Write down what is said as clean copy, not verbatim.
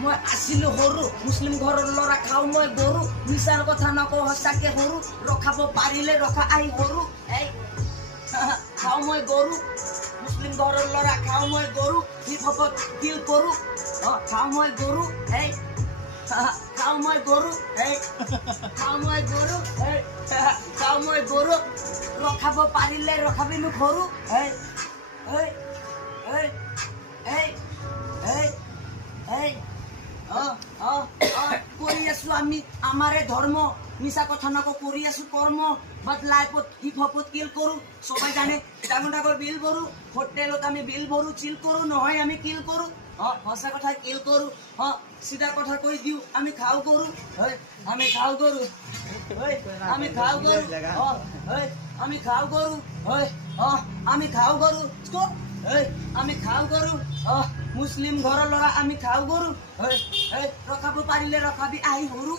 মই আছিলো সৰু মুছলিম ঘৰৰ ল'ৰা খাওঁ মই গৰু মিছাৰ কথা নকওঁ সঁচাকে সৰু ৰখাব পাৰিলে ৰখা আহি সৰু এই খাওঁ মই গৰু মুছলিম ঘৰৰ ল'ৰা খাওঁ মই গৰু হিপ হপত কিল কৰো খাওঁ মই গৰু এই খাওঁ মই গৰু এই খাওঁ মই গৰু এই খাওঁ মই গৰু ৰখাব পাৰিলে ৰখাবি মোক সৰু এই এই এই এই এই এই কৰি আছো আমি আমাৰে ধৰ্ম মিছা কথা নকওঁ কৰি আছো কৰ্ম বাট লাইফত হিপ হপত কিল কৰো সবাই জানে ডাঙৰ ডাঙৰ বিল ভৰো হোটেলত আমি বিল ভৰো চিল কৰো নহয় আমি কিল কৰো সঁচা কথা কিল কৰো চিধা কথা কৈ দিওঁ আমি খাও কৰো আমি খাও কৰো আমি খাও কৰো আমি খাও কৰো আমি খাও কৰো আমি খাও কৰো মুছলিম ঘৰৰ ল'ৰা আমি খাও কৰো ৰখাব পাৰিলে ৰখাবি আহি সৰু